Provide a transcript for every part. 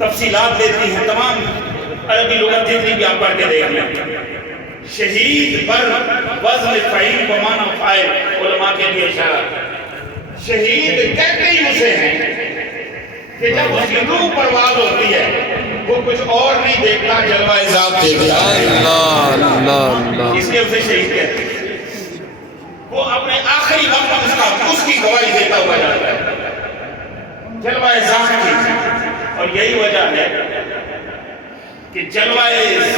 تفصیلات دیتی ہیں، تمام عربی لغت جتنی بھی آپ پڑھ کے دیکھ لیں۔ شہید پر وزن فعیل بمعنی فاعل، علماء کے لیے اشارہ۔ شہید کہتے ہی اسے ہیں کہ جب اس کی روح پرواز ہوتی ہے وہ کچھ اور نہیں دیکھتا، جلوہ ذات دیکھتا ہے، اس لیے اسے شہید کہتے ہیں۔ وہ اپنے آخری وقت اس کی گواہی دیتا ہوا جاتا ہے، جلوہ ذات کی۔ اور یہی وجہ ہے کہ جلوہ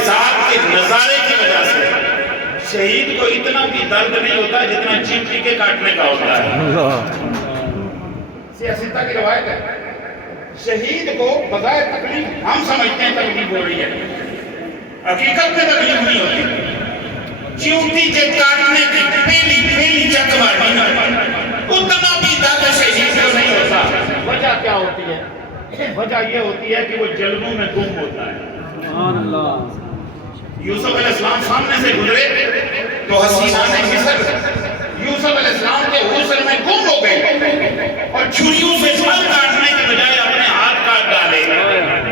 ذات کے نظارے کی وجہ سے شہید کو اتنا بھی درد نہیں ہوتا جتنا چیونٹی کے کاٹنے کا ہوتا ہے۔ سیاستہ کی روایت ہے، شہید کو بغیر تکلیف، ہم سمجھتے ہیں تکلیف ہو رہی ہے، حقیقت میں تکلیف نہیں ہوتی۔ چیونٹی کے کاٹنے کی پہلی جگ مارنی اتنا بھی درد شہید کو نہیں ہوتا۔ وجہ کیا ہوتی ہے؟ وجہ یہ ہوتی ہے کہ وہ جلووں میں گم ہوتا ہے۔ یوسف علیہ السلام سامنے سے گزرے تو حسینہ نے مصر یوسف علیہ السلام کے حسن میں گم ہو گئے اور چھریوں سے سر کاٹنے کے بجائے اپنے ہاتھ کاٹ ڈالے۔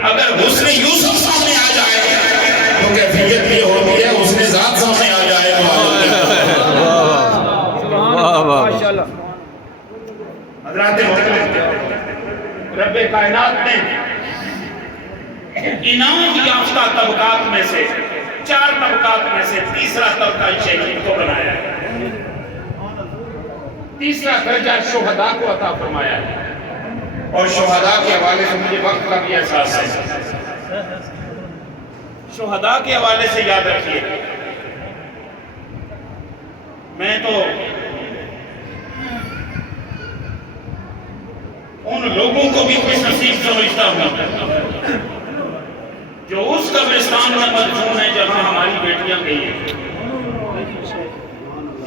اگر حسن یوسف سامنے آ جائے تو کیفیت یہ ہوتی ہے حسن ذات سامنے آ جائے تو حضرات رب کائنات نے انعام یافتہ طبقات میں سے 4 طبقات میں سے تیسرا طبقہ شہید کو بنایا ہے، تیسرا درجہ شہداء کو عطا فرمایا ہے۔ اور شہداء کے حوالے سے مجھے وقت کا بھی احساس ہے، شہداء کے حوالے سے یاد رکھیے، میں تو ان لوگوں کو بھی خوش نصیب سمجھتا ہوں جو اس قبرستان میں مدفون ہے جہاں ہماری بیٹیاں گئی ہیں۔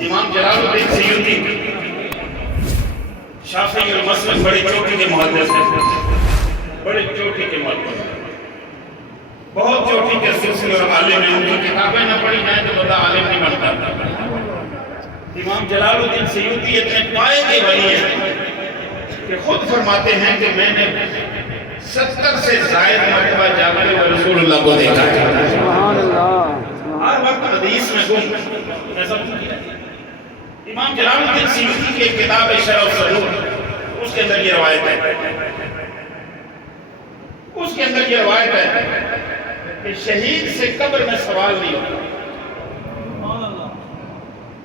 امام جلال الدین سیوطی شافعی المسلک بڑے چوٹی کے محدث ہیں، بڑے چوٹی کے محدث، بہت چوٹی کے سلسلے اور عالم ہیں، ان کی کتابیں نہ پڑھی جائیں تو بندہ عالم نہیں بنتا۔ امام جلال الدین سیوطی اتنے پائے کے ولی ہیں کہ خود فرماتے ہیں کہ میں نے 70 سے زائد مرتبہ جابر و رسول اللہ کو دیکھا ہے، ہر وقت حدیث میں گم۔ امام جلال الدین سیوطی کی ایک کتاب ہے شرح الصدور، اس کے اندر یہ روایت ہے، اس کے اندر یہ روایت ہے کہ شہید سے قبر میں سوال نہیں ہوتا،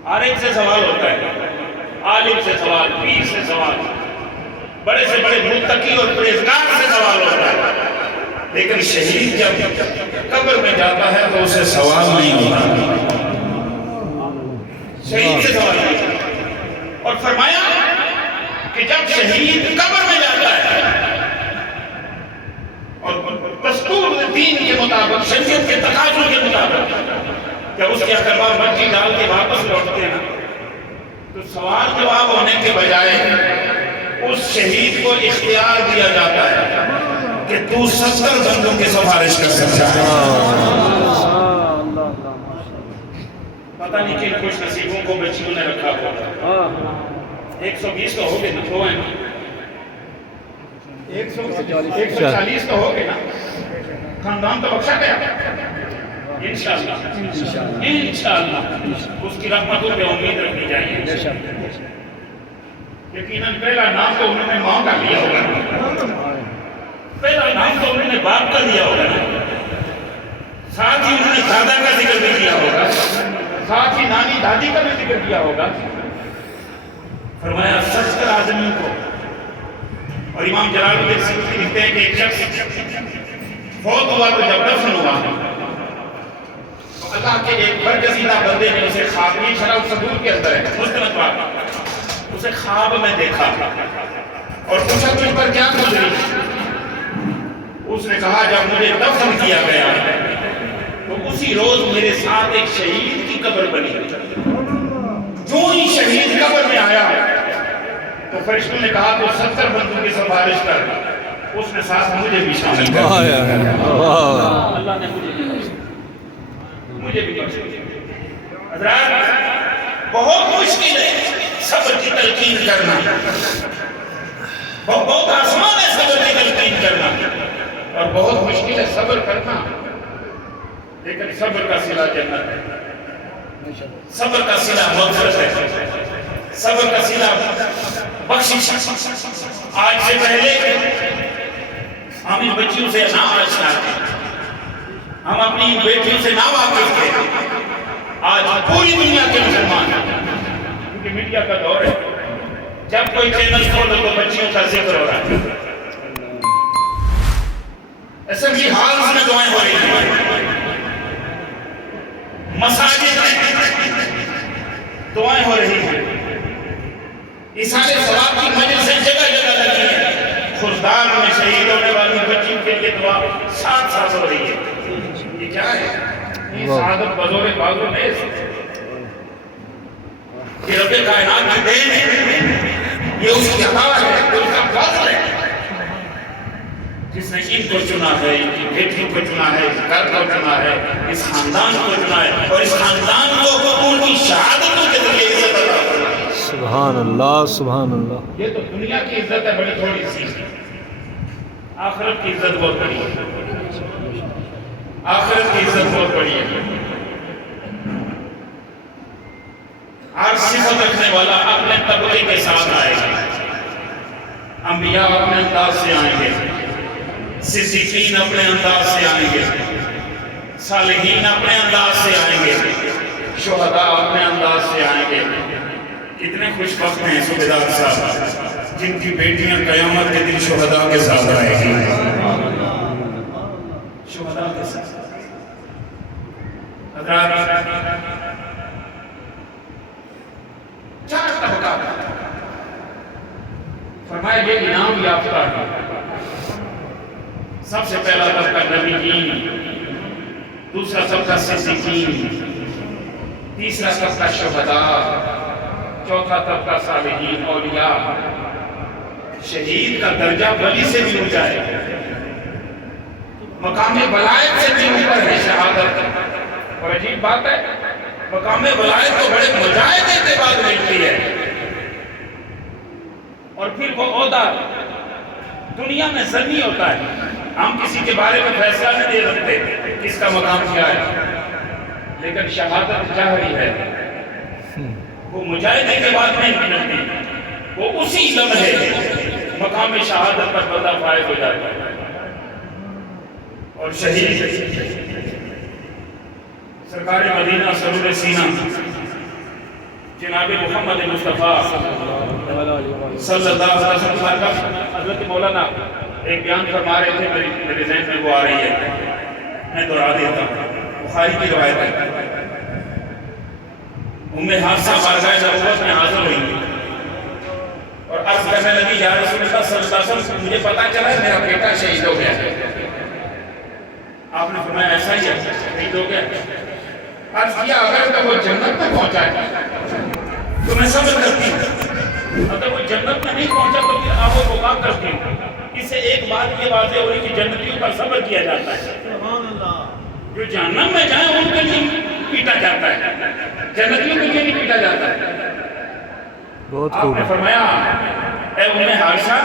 ہر ایک سے سوال ہوتا ہے، عالم سے سوال، پیر سے سوال، بڑے سے بڑے متقی اور پرہیزگار سے سوال ہوتا ہے، لیکن شہید جب قبر میں جاتا ہے تو اسے سوال نہیں ہوتا، شہید سے سوال نہیں ہوتا۔ اور فرمایا کہ جب شہید قبر میں جاتا ہے اور دستور دین کے مطابق، شریعت کے تقاضوں کے مطابق جب اس کے اقربا مرجی ڈال کے واپس لوٹتے ہیں تو سوال جواب ہونے کے بجائے اس شہید کو اختیار دیا جاتا ہے کہ تو 70 بندوں کی سفارش کر سکتا ہے۔ پتہ نہیں کن خوش نصیبوں کو بچیوں نے رکھا ہوا، 120 تو ہو گئے نا، ہو ہیں 140 تو ہو گئے نا، خاندان تو بخشا گیا انشاءاللہ، اس کی رحمتوں پہ امید رکھنی چاہیے۔ یقیناً پہلا نام تو انہوں نے ماں کا لیا ہوگا، پہلا نام تو انہوں نے باپ کا لیا ہوگا، ساتھ ہی انہوں نے دادا کا ذکر بھی کیا ہوگا، ساتھ ہی نانی دادی کا بھی ذکر کیا ہوگا۔ فرمایا 70 آدمیوں کو۔ اور امام جلال الدین سیوطی لکھتے ہیں کہ ایک شخص فوت ہوا تو جب دفن ہوا تو اللہ کے ایک برگزیدہ بندے نے اسے خواب میں، شرح الصدور کے اندر ہے مستند بات، اسے خواب میں دیکھا اور پوچھا تجھ پر کیا گزری؟ اس نے کہا جب مجھے دفن کیا گیا تو اسی روز میرے ساتھ ایک شہید کی قبر بنی، جو ہی شہید قبر میں آیا تو فرشتوں نے کہا تو 70 بندوں کی سفارش کر، اس نے ساتھ مجھے بھی شامل کر دیا، اللہ نے مجھے بھی حضرات بہت مشکل ہے صبر کی تلقین کرنا، بہت آسان ہے صبر کی تلقین کرنا، اور اور بہت مشکل ہے صبر کرنا، لیکن صبر کا صلہ جنت ہے، صبر کا صلہ مغفرت ہے، صبر کا صلہ بخشش۔ آج سے پہلے ہم ان بچیوں سے نہ آشنا تھے، ہم اپنی بیٹیوں سے نہ واقف تھے، آج پوری دنیا کے مسلمان ہیں، کیونکہ میڈیا کا دور ہے، جب کوئی چینل کھولو تو بچیوں کا ذکر ہو رہا ہے، اسمبلی ہالز میں دعائیں ہو رہی ہیں، مساجد میں دعائیں ہو رہی ہیں، اِسالے ثواب کی مجلسیں جگہ جگہ لگی ہیں، خردار میں شہید ہونے والی بچیوں کے لیے دعا ساتھ ساتھ ہو رہی ہے۔ یہ کیا ہے؟ یہ سعادت بزور بازو نہیں ہے، یہ رب کائنات کی دین ہے، یہ اس کی عطا ہے، یہ اس کا فضل ہے، جس نے ان کو چنا ہے، ان کی بیٹیوں کو چنا ہے، اس گھر کو چنا ہے، اس خاندان کو چنا ہے، اور اس خاندان کو ان کی شہادتوں کے ذریعے عزت عطا کرنا ہے۔ سبحان اللہ، سبحان اللہ۔ یہ تو دنیا کی عزت ہے بڑی تھوڑی سی، آخرت کی عزت بہت بڑی ہے، آخرت کی عزت بہت بڑی ہے۔ ہر صفت رکھنے والا اپنے طبقے کے ساتھ آئے گا، انبیاء اپنے انداز سے آئیں گے، صدیقین اپنے انداز سے آئیں گے، صالحین اپنے انداز سے آئیں گے، شہداء اپنے انداز سے آئیں گے۔ کتنے خوش بخت ہیں صوبیدار صاحب جن کی بیٹیاں قیامت کے دن شہداء کے ساتھ آئے گی، شہداء کے ساتھ۔ حضرات، چار طبقات فرمایا یہ انعام یافتہ ہے۔ سب سے پہلا طبقہ نبیین، دوسرا طبقہ صدیقین، تیسرا طبقہ شہداء، چوتھا طبقہ صالحین اولیاء۔ شہید کا درجہ ولی سے بھی اونچا ہے، مقام ولایت سے بھی اوپر ہے شہادت، اور عجیب بات ہے مقام ولایت تو بڑے مجاہدے کے بعد ملتی ہے، اور پھر وہ عہدہ دنیا میں ضروری ہوتا ہے، ہم کسی کے بارے میں فیصلہ نہیں دے سکتے کس کا مقام کیا ہے، لیکن شہادت جاہری ہے، وہ مجاہدے کے بعد نہیں ملتی، وہ اسی لمحے مقام شہادت پر بندہ فائز ہو جاتا ہے۔ اور شہید سرکار مدینہ سرور سینہ جناب محمد مصطفیٰ صلی اللہ علیہ وسلم کا حضرت مولانا ایک بیان فرما رہے تھے، میرے ذہن میں وہ آ رہی ہے، میں دہرا دیتا ہوں، بخاری کی روایت ہے۔ ام حافصہ بارگاہ نبوت میں حاضر ہوئی اور عرض کرنے لگی، یا رسول اللہ صلی اللہ علیہ وسلم مجھے پتا چلا ہے میرا بیٹا شہید ہو گیا ہے۔ آپ نے فرمایا ایسا ہی ہے، شہید ہو گیا؟ عرض کیا اگر تو وہ جنت میں پہنچا ہے تو میں صبر کرتی ہوں، اگر وہ جنت میں نہیں پہنچا تو پھر آپ وہ رکا کرتی ہوں۔ اس سے ایک بات یہ واضح ہو رہی کہ جنتیوں پر صبر کیا جاتا ہے، جو جہنم میں جائیں ان کے لیے پیٹا جاتا ہے، جنتیوں کے لیے نہیں پیٹا جاتا ہے۔ بہت آپ خوب نے فرمایا اے ام حارثہ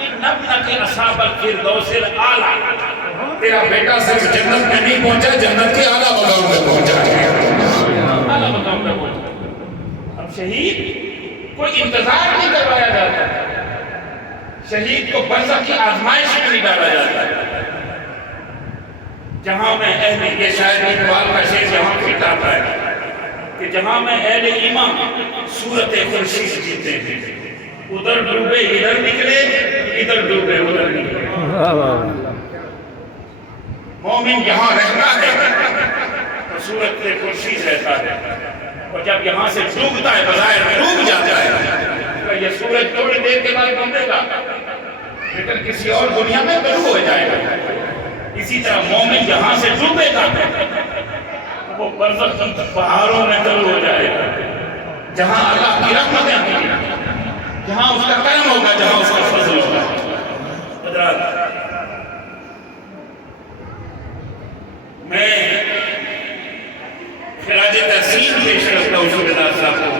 ان ابنک اصحاب الفردوس الاعلیٰ، تیرا بیٹا صرف جنت میں نہیں پہنچا، جنت کے اعلیٰ مقام میں پہنچا ہے، اعلیٰ مقام میں پہنچا۔ اب شہید کوئی انتظار نہیں کروایا جاتا، شہید کو برزخ کی آزمائش میں نہیں ڈالا جاتا ہے، جہاں میں اہل یہ شاید اقبال کا شعر یہاں فٹ آتا ہے کہ جہاں میں اہل ایمان صورت خورشید جیتے ہیں، ادھر ڈوبے ادھر نکلے، ادھر ڈوبے ادھر نکلے۔ مومن یہاں رہتا ہے تو صورت خورشید رہتا ہے، اور جب یہاں سے ڈوبتا ہے بظاہر ڈوب جاتا ہے، یہ سورج تھوڑی دیر کے بعد ڈوبے گا لیکن کسی اور دنیا میں طلوع ہو جائے گا۔ اسی طرح مومن یہاں سے ڈوبے گا وہ برزخ پہاڑوں میں طلوع ہو جائے گا، جہاں اللہ کی رحمتیں ہوں گی، جہاں اس کا کرم ہوگا، جہاں اس کا فضل ہوگا۔ حضرات، میں خراج تحسین پیش کرتا ہوں صوبیدار صاحب کو